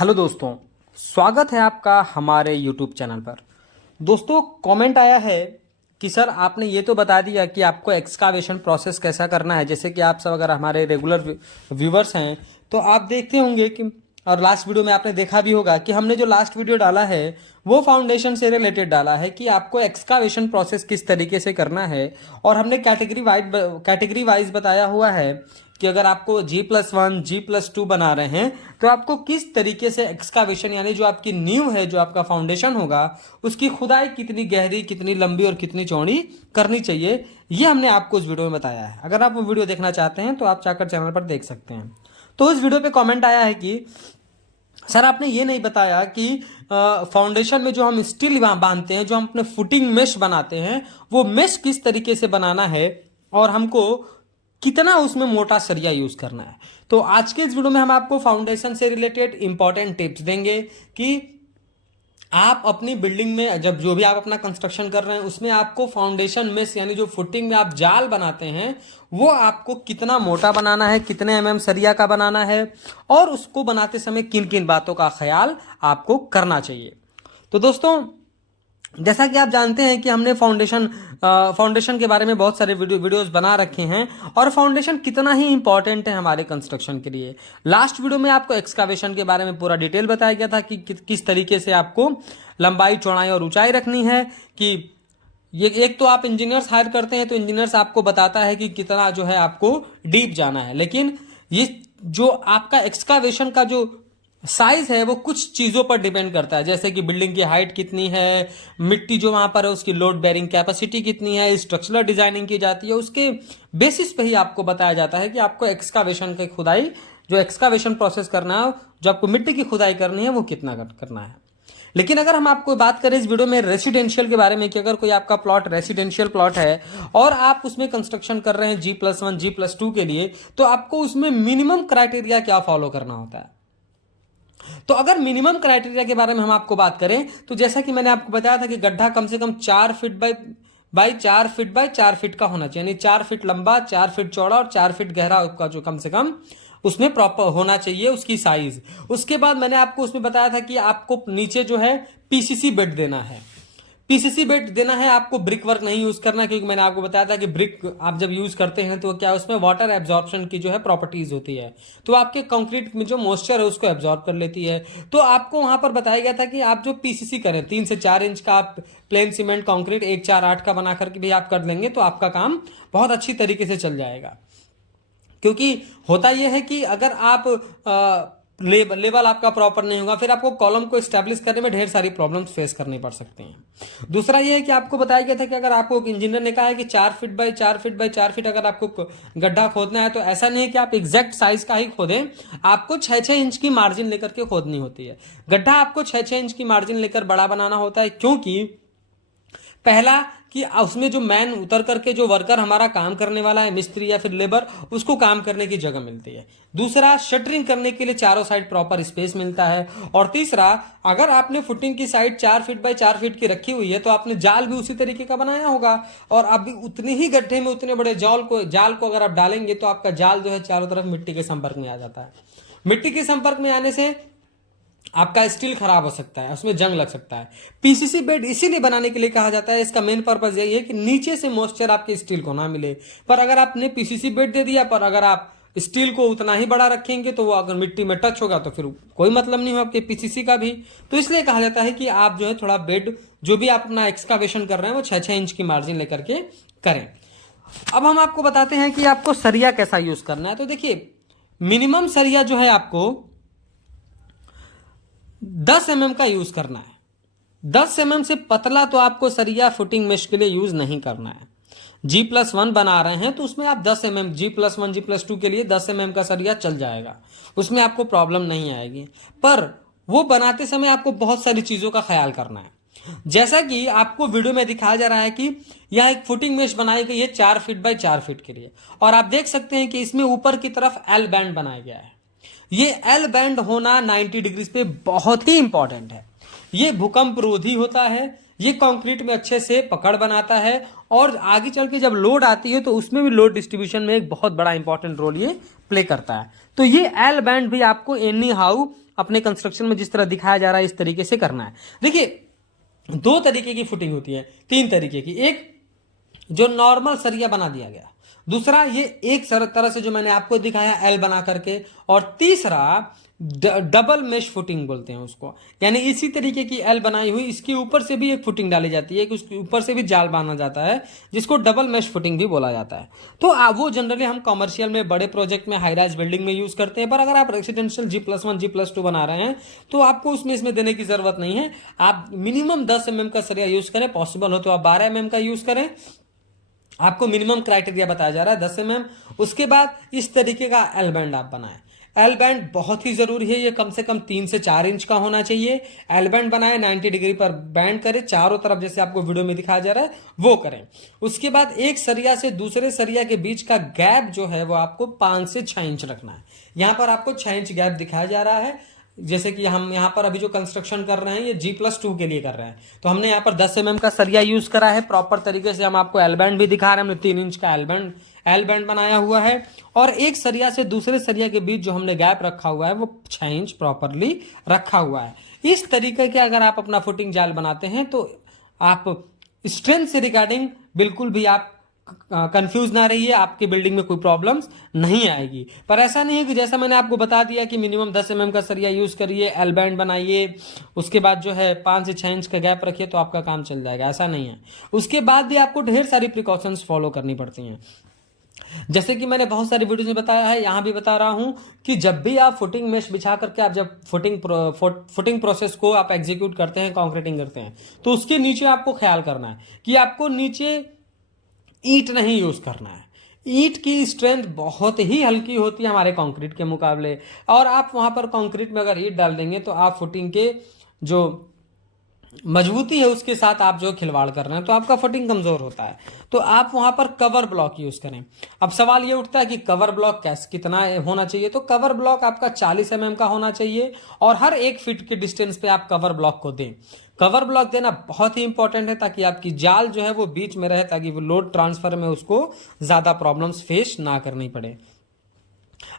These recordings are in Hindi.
हेलो दोस्तों, स्वागत है आपका हमारे YouTube चैनल पर। दोस्तों, कमेंट आया है कि सर आपने ये तो बता दिया कि आपको एक्सकावेशन प्रोसेस कैसा करना है। जैसे कि आप सब अगर हमारे रेगुलर व्यूवर्स हैं तो आप देखते होंगे कि और लास्ट वीडियो में आपने देखा भी होगा कि हमने जो लास्ट वीडियो डाला है वो फाउंडेशन से रिलेटेड डाला है कि आपको एक्सकावेशन प्रोसेस किस तरीके से करना है। और हमने कैटेगरी वाइज बताया हुआ है कि अगर आपको G+1 G+2 बना रहे हैं तो आपको किस तरीके से एक्सकावेशन यानी जो आपकी नींव है, जो आपका फाउंडेशन होगा, उसकी खुदाई कितनी गहरी, कितनी लंबी और कितनी चौड़ी करनी चाहिए, ये हमने आपको उस वीडियो में बताया है। अगर आप वो वीडियो देखना चाहते हैं तो आप जाकर चैनल पर देख सकते हैं। तो उस वीडियो पे कमेंट आया है कि सर आपने ये नहीं बताया कि फाउंडेशन में जो हम स्टील बांधते हैं, जो हम अपने फुटिंग मेश बनाते हैं, वो मेश किस तरीके से बनाना है और हमको कितना उसमें मोटा सरिया यूज करना है। तो आज के इस वीडियो में हम आपको फाउंडेशन से रिलेटेड इंपॉर्टेंट टिप्स देंगे कि आप अपनी बिल्डिंग में जब जो भी आप अपना कंस्ट्रक्शन कर रहे हैं उसमें आपको फाउंडेशन मेश यानी जो फुटिंग में आप जाल बनाते हैं वो आपको कितना मोटा बनाना है, कितने एमएम सरिया का बनाना है और उसको बनाते समय किन किन बातों का ख्याल आपको करना चाहिए। तो दोस्तों, जैसा कि आप जानते हैं कि हमने फाउंडेशन के बारे में बहुत सारे वीडियोस बना रखे हैं और फाउंडेशन कितना ही इंपॉर्टेंट है हमारे कंस्ट्रक्शन के लिए। लास्ट वीडियो में आपको एक्सकावेशन के बारे में पूरा डिटेल बताया गया था कि किस तरीके से आपको लंबाई, चौड़ाई और ऊंचाई रखनी है। कि ये एक तो आप इंजीनियर्स हायर करते हैं तो इंजीनियर्स आपको बताता है कि कितना जो है आपको डीप जाना है, लेकिन ये जो आपका एक्सकावेशन का जो साइज है वो कुछ चीजों पर डिपेंड करता है, जैसे कि बिल्डिंग की हाइट कितनी है, मिट्टी जो वहां पर है उसकी लोड बेरिंग कैपेसिटी कितनी है, स्ट्रक्चरल डिजाइनिंग की जाती है, उसके बेसिस पे ही आपको बताया जाता है कि आपको एक्सकावेशन की खुदाई, जो एक्सकावेशन प्रोसेस करना है, जो आपको मिट्टी की खुदाई करनी है, वो कितना करना है। लेकिन अगर हम आपको बात करें इस वीडियो में रेसिडेंशियल के बारे में कि अगर कोई आपका प्लॉट रेसिडेंशियल प्लॉट है और आप उसमें कंस्ट्रक्शन कर रहे हैं G+1 G+2 के लिए, तो आपको उसमें मिनिमम क्राइटेरिया क्या फॉलो करना होता है। तो अगर मिनिमम क्राइटेरिया के बारे में हम आपको बात करें तो जैसा कि मैंने आपको बताया था कि गड्ढा कम से कम 4 feet by 4 feet by 4 feet का होना चाहिए, यानी 4 फीट लंबा, 4 फीट चौड़ा और 4 फीट गहरा का जो कम से कम उसमें प्रॉपर होना चाहिए उसकी साइज। उसके बाद मैंने आपको उसमें बताया था कि आपको नीचे जो है पीसीसी बेड देना है। पीसीसी बेड देना है, आपको ब्रिक वर्क नहीं यूज करना, क्योंकि मैंने आपको बताया था कि ब्रिक आप जब यूज करते हैं तो क्या उसमें वाटर एब्जॉर्प्शन की जो है प्रॉपर्टीज होती है, तो आपके कंक्रीट में जो मॉइस्चर है उसको एब्जॉर्ब कर लेती है। तो आपको वहां पर बताया गया था कि आप जो पीसीसी करें 3 से 4 इंच का, आप प्लेन सीमेंट कंक्रीट 1-4-8 का बना करके भी आप कर लेंगे तो आपका काम बहुत अच्छी तरीके से चल जाएगा। क्योंकि होता यह है कि अगर आप लेवल आपका प्रॉपर नहीं होगा, फिर आपको कॉलम को स्टैब्लिश करने में ढेर सारी प्रॉब्लम्स फेस करनी पड़ सकती हैं। दूसरा यह है कि आपको बताया गया था कि अगर आपको इंजीनियर ने कहा है कि 4 feet by 4 feet by 4 feet अगर आपको गड्ढा खोदना है तो ऐसा नहीं है कि आप एग्जैक्ट साइज का ही खोदें, आपको 6-6 इंच की मार्जिन लेकर के खोदनी होती है। गड्ढा आपको 6-6 इंच की मार्जिन लेकर बड़ा बनाना होता है, क्योंकि पहला कि उसमें जो मैन उतर करके जो वर्कर हमारा काम करने वाला है, मिस्त्री या फिर लेबर, उसको काम करने की जगह मिलती है। दूसरा, शटरिंग करने के लिए चारों साइड प्रॉपर स्पेस मिलता है। और तीसरा, अगर आपने फुटिंग की साइड 4 फीट बाई 4 फीट की रखी हुई है तो आपने जाल भी उसी तरीके का बनाया होगा, और अभी उतनी ही गड्ढे में उतने बड़े जाल को अगर आप डालेंगे तो आपका जाल जो है चारों तरफ मिट्टी के संपर्क में आ जाता है। मिट्टी के संपर्क में आने से आपका स्टील खराब हो सकता है, उसमें जंग लग सकता है। पीसीसी बेड इसीलिए बनाने के लिए कहा जाता है, इसका मेन पर्पस यही है कि नीचे से मॉइस्चर आपके स्टील को ना मिले। पर अगर आपने पीसीसी बेड दे दिया पर अगर आप स्टील को उतना ही बड़ा रखेंगे तो वो अगर मिट्टी में टच होगा तो फिर कोई मतलब नहीं हो आपके पीसीसी का भी। तो इसलिए कहा जाता है कि आप जो है थोड़ा बेड जो भी आप अपना एक्सकावेशन कर रहे हैं वो 6-6 इंच की मार्जिन लेकर के करें। अब हम आपको बताते हैं कि आपको सरिया कैसा यूज करना है। तो देखिए, मिनिमम सरिया जो है आपको 10 mm का यूज करना है। 10 mm से पतला तो आपको सरिया फुटिंग मेश के लिए यूज नहीं करना है। G+1 बना रहे हैं तो उसमें आप 10 mm, G+1 G+2 के लिए 10 mm का सरिया चल जाएगा, उसमें आपको प्रॉब्लम नहीं आएगी। पर वो बनाते समय आपको बहुत सारी चीजों का ख्याल करना है। जैसा कि आपको वीडियो में दिखाया जा रहा है कि यहाँ एक फुटिंग मेश बनाई गई है 4 फीट बाई 4 फीट के लिए, और आप देख सकते हैं कि इसमें ऊपर की तरफ एल बैंड बनाया गया है। ये एल बैंड होना 90 डिग्री पे बहुत ही इंपॉर्टेंट है। ये भूकंप रोधी होता है, ये कंक्रीट में अच्छे से पकड़ बनाता है, और आगे चल के जब लोड आती है तो उसमें भी लोड डिस्ट्रीब्यूशन में एक बहुत बड़ा इंपॉर्टेंट रोल ये प्ले करता है। तो ये एल बैंड भी आपको एनी हाउ अपने कंस्ट्रक्शन में जिस तरह दिखाया जा रहा है इस तरीके से करना है। देखिए 2 तरीके की फुटिंग होती है, 3 तरीके की। एक जो नॉर्मल सरिया बना दिया गया, दूसरा ये एक तरह से जो मैंने आपको दिखाया एल बना करके, और तीसरा डबल मेश फुटिंग बोलते हैं उसको, यानी इसी तरीके की एल बनाई हुई इसके ऊपर से भी एक फुटिंग डाली जाती है, उसके ऊपर से भी जाल बांधा जाता है, जिसको डबल मेश फुटिंग भी बोला जाता है। तो वो जनरली हम कमर्शियल में, बड़े प्रोजेक्ट में, हाई राइज बिल्डिंग में यूज करते हैं। पर अगर आप रेसिडेंशियल G+1 G+2 बना रहे हैं तो आपको उसमें इसमें देने की जरूरत नहीं है। आप मिनिमम 10 mm का सरिया यूज करें, पॉसिबल हो तो आप 12 mm का यूज करें। आपको मिनिमम क्राइटेरिया बताया जा रहा है 10 mm। उसके बाद इस तरीके का एल बैंड आप बनाएं। एल बैंड बहुत ही जरूरी है, ये कम से कम 3 से 4 इंच का होना चाहिए। एल बैंड बनाए, 90 डिग्री पर बैंड करें चारों तरफ, जैसे आपको वीडियो में दिखाया जा रहा है वो करें। उसके बाद एक सरिया से दूसरे सरिया के बीच का गैप जो है वो आपको 5 से 6 इंच रखना है। यहां पर आपको 6 इंच गैप दिखाया जा रहा है। जैसे कि हम यहाँ पर अभी जो कंस्ट्रक्शन कर रहे हैं ये G+2 के लिए कर रहे हैं, तो हमने यहाँ पर 10 mm का सरिया यूज करा है प्रॉपर तरीके से। हम आपको एल बैंड भी दिखा रहे हैं, हमने 3 इंच का एल बैंड बनाया हुआ है, और एक सरिया से दूसरे सरिया के बीच जो हमने गैप रखा हुआ है वो 6 इंच प्रॉपरली रखा हुआ है। इस तरीके के अगर आप अपना फुटिंग जाल बनाते हैं तो आप स्ट्रेंथ से रिगार्डिंग बिल्कुल भी आप कंफ्यूज ना रहिए, आपकी बिल्डिंग में कोई प्रॉब्लम्स नहीं आएगी। पर ऐसा नहीं है कि जैसा मैंने आपको बता दिया कि मिनिमम 10 mm का सरिया यूज करिए, एल बैंड बनाइए, उसके बाद जो है 5 से 6 इंच का गैप रखिए तो आपका काम चल जाएगा, ऐसा नहीं है। उसके बाद भी आपको ढेर सारी प्रिकॉशंस फॉलो करनी पड़ती हैं। जैसे कि मैंने बहुत सारी वीडियोज में बताया है, यहां भी बता रहा हूं कि जब भी आप फुटिंग मेश बिछा करके आप जब फुटिंग प्रोसेस को आप एग्जीक्यूट करते हैं, कॉन्क्रीटिंग करते हैं, तो उसके नीचे आपको ख्याल करना है कि आपको नीचे ईंट नहीं यूज करना है। ईंट की स्ट्रेंथ बहुत ही हल्की होती है हमारे कंक्रीट के मुकाबले, और आप वहां पर कंक्रीट में अगर ईंट डाल देंगे तो आप फुटिंग के जो मजबूती है उसके साथ आप जो खिलवाड़ कर रहे हैं तो आपका फुटिंग कमजोर होता है। तो आप वहां पर कवर ब्लॉक यूज करें। अब सवाल ये उठता है कि कवर ब्लॉक कितना होना चाहिए, तो कवर ब्लॉक आपका 40 mm का होना चाहिए, और हर 1 फीट के डिस्टेंस पे आप कवर ब्लॉक को दें। कवर ब्लॉक देना बहुत ही इंपॉर्टेंट है ताकि आपकी जाल जो है वो बीच में रहे, ताकि वो लोड ट्रांसफर में उसको ज्यादा प्रॉब्लम्स फेस ना करनी पड़े।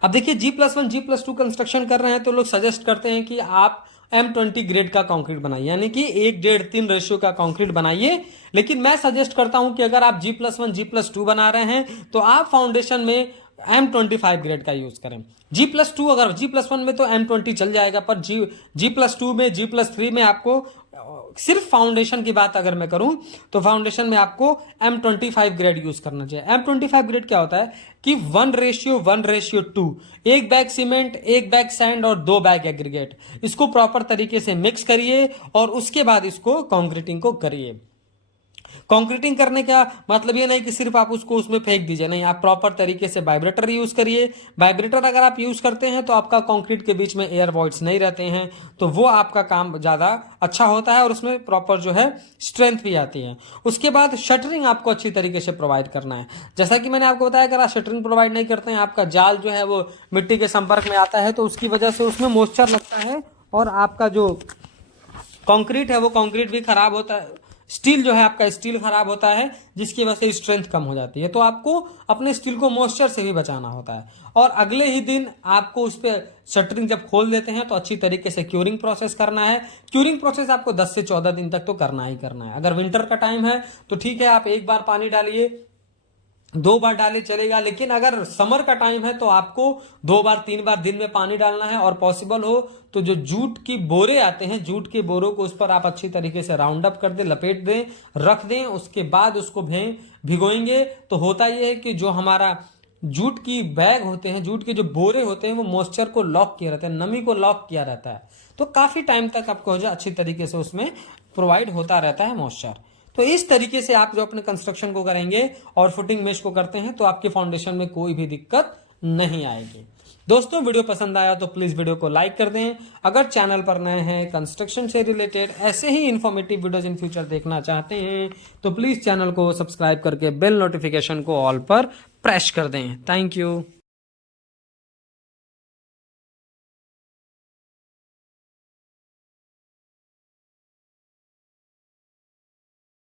अब देखिए G+1 G+2 कंस्ट्रक्शन कर रहे हैं तो लोग सजेस्ट करते हैं कि आप M20 ग्रेड का कंक्रीट बनाइए, यानी कि 1:3 रेशियो का कंक्रीट बनाइए। लेकिन मैं सजेस्ट करता हूं कि अगर आप G+1 G+2 बना रहे हैं तो आप फाउंडेशन में M25 ग्रेड का यूज करें। G+2 अगर G+1 में तो M20 चल जाएगा, पर G+2 में G+3 में आपको सिर्फ फाउंडेशन की बात अगर मैं करूं तो फाउंडेशन में आपको M25 ग्रेड यूज करना चाहिए। M25 ग्रेड क्या होता है कि 1:1:2, 1 बैग सीमेंट, 1 बैग सैंड और 2 बैग एग्रीगेट, इसको प्रॉपर तरीके से मिक्स करिए और उसके बाद इसको कंक्रीटिंग को करिए। कंक्रीटिंग करने का मतलब ये नहीं कि सिर्फ आप उसको उसमें फेंक दीजिए, नहीं, आप प्रॉपर तरीके से वाइब्रेटर यूज करिए। वाइब्रेटर अगर आप यूज करते हैं तो आपका कंक्रीट के बीच में एयर वॉइड्स नहीं रहते हैं, तो वो आपका काम ज्यादा अच्छा होता है और उसमें प्रॉपर जो है स्ट्रेंथ भी आती है। उसके बाद शटरिंग आपको अच्छी तरीके से प्रोवाइड करना है। जैसा कि मैंने आपको बताया, अगर आप शटरिंग प्रोवाइड नहीं करते हैं, आपका जाल जो है वो मिट्टी के संपर्क में आता है तो उसकी वजह से उसमें मॉइस्चर लगता है और आपका जो कंक्रीट है वो कंक्रीट भी खराब होता है, स्टील जो है आपका स्टील खराब होता है, जिसकी वजह से स्ट्रेंथ कम हो जाती है। तो आपको अपने स्टील को मॉइस्चर से भी बचाना होता है, और अगले ही दिन आपको उस पर शटरिंग जब खोल देते हैं तो अच्छी तरीके से क्यूरिंग प्रोसेस करना है। क्यूरिंग प्रोसेस आपको 10 से 14 दिन तक तो करना ही करना है। अगर विंटर का टाइम है तो ठीक है, आप 1 बार पानी डालिए, 2 बार डाले चलेगा, लेकिन अगर समर का टाइम है तो आपको 2 बार 3 बार दिन में पानी डालना है। और पॉसिबल हो तो जो जूट की बोरे आते हैं, जूट के बोरों को उस पर आप अच्छी तरीके से राउंड अप कर दें, लपेट दें, रख दें, उसके बाद उसको भिगोएंगे। तो होता यह है कि जो हमारा जूट की बैग होते हैं, जूट के जो बोरे होते हैं, वो मॉइस्चर को लॉक किया रहता है, नमी को लॉक किया रहता है, तो काफी टाइम तक आपको जो अच्छी तरीके से उसमें प्रोवाइड होता रहता है मॉइस्चर। तो इस तरीके से आप जो अपने कंस्ट्रक्शन को करेंगे और फुटिंग मेश को करते हैं तो आपके फाउंडेशन में कोई भी दिक्कत नहीं आएगी। दोस्तों, वीडियो पसंद आया तो प्लीज वीडियो को लाइक कर दें। अगर चैनल पर नए हैं, कंस्ट्रक्शन से रिलेटेड ऐसे ही इंफॉर्मेटिव वीडियोज इन फ्यूचर देखना चाहते हैं तो प्लीज चैनल को सब्सक्राइब करके बेल नोटिफिकेशन को ऑल पर प्रेस कर दें। Thank you.